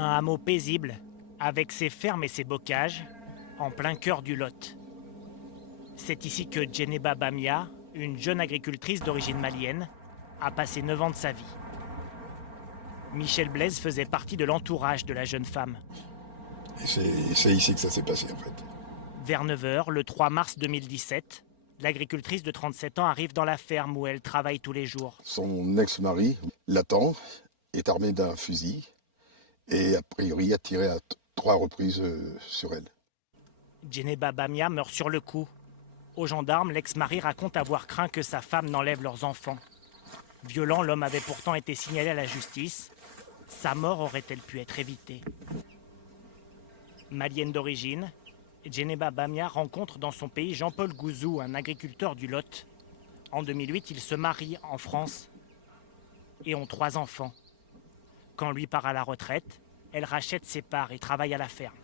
Un hameau paisible, avec ses fermes et ses bocages, en plein cœur du Lot. C'est ici que Djeneba Bamia, une jeune agricultrice d'origine malienne, a passé 9 ans de sa vie. Michel Blaise faisait partie de l'entourage de la jeune femme. C'est ici que ça s'est passé en fait. Vers 9 h, le 3 mars 2017, l'agricultrice de 37 ans arrive dans la ferme où elle travaille tous les jours. Son ex-mari l'attend, est armé d'un fusil et a priori a tiré à 3 reprises sur elle. Djeneba Bamia meurt sur le coup. Aux gendarmes, l'ex-mari raconte avoir craint que sa femme n'enlève leurs enfants. Violent, l'homme avait pourtant été signalé à la justice. Sa mort aurait-elle pu être évitée? Malienne d'origine, Djeneba Bamia rencontre dans son pays Jean-Paul Gouzou, un agriculteur du Lot. En 2008, ils se marient en France et ont 3 enfants. Quand lui part à la retraite, elle rachète ses parts et travaille à la ferme.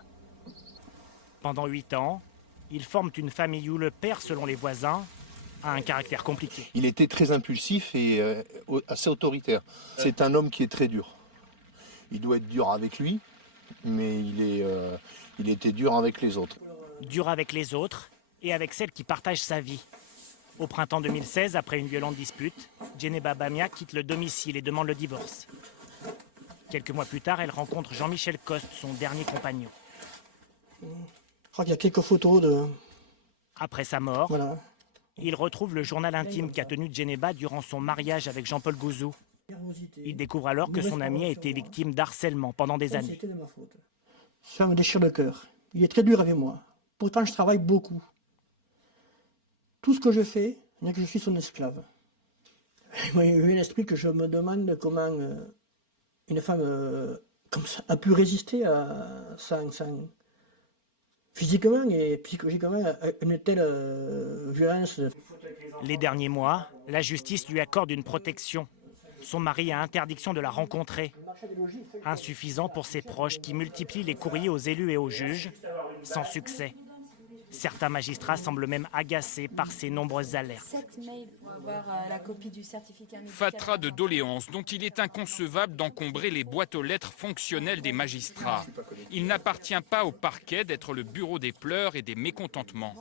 Pendant 8 ans, ils forment une famille où le père, selon les voisins, a un caractère compliqué. Il était très impulsif et assez autoritaire. C'est un homme qui est très dur. Il doit être dur avec lui, mais il était dur avec les autres. Dur avec les autres et avec celle qui partage sa vie. Au printemps 2016, après une violente dispute, Djeneba Bamia quitte le domicile et demande le divorce. Quelques mois plus tard, elle rencontre Jean-Michel Coste, son dernier compagnon. Je crois qu'il y a quelques photos de... Après sa mort, Voilà. il retrouve le journal intime qu'a tenu Djeneba durant son mariage avec Jean-Paul Gouzou. Il découvre alors que son ami a été victime d'harcèlement pendant des années. C'était de ma faute. Ça me déchire le cœur. Il est très dur avec moi. Pourtant, je travaille beaucoup. Tout ce que je fais, n'est que je suis son esclave. Moi, il y a eu un esprit que je me demande comment une femme comme ça a pu résister sans physiquement et psychologiquement à une telle violence. Les derniers mois, la justice lui accorde une protection. Son mari a interdiction de la rencontrer. Insuffisant pour ses proches qui multiplient les courriers aux élus et aux juges, sans succès. Certains magistrats semblent même agacés par ces nombreuses alertes. Fatras de doléances dont il est inconcevable d'encombrer les boîtes aux lettres fonctionnelles des magistrats. Il n'appartient pas au parquet d'être le bureau des pleurs et des mécontentements.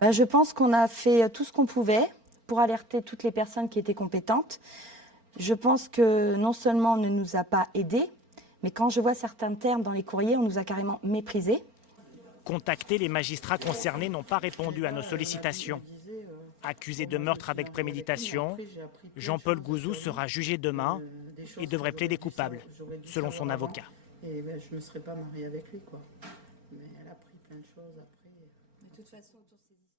Je pense qu'on a fait tout ce qu'on pouvait pour alerter toutes les personnes qui étaient compétentes. Je pense que non seulement on ne nous a pas aidés, mais quand je vois certains termes dans les courriers, on nous a carrément méprisés. Contactés, les magistrats concernés n'ont pas répondu à nos sollicitations. Accusé de meurtre avec préméditation, Jean-Paul Gouzou sera jugé demain et devrait plaider coupable, selon son avocat. Et je ne me serais pas mariée avec lui, quoi. Mais elle a pris plein de choses après. De toute façon, autour de ces histoires...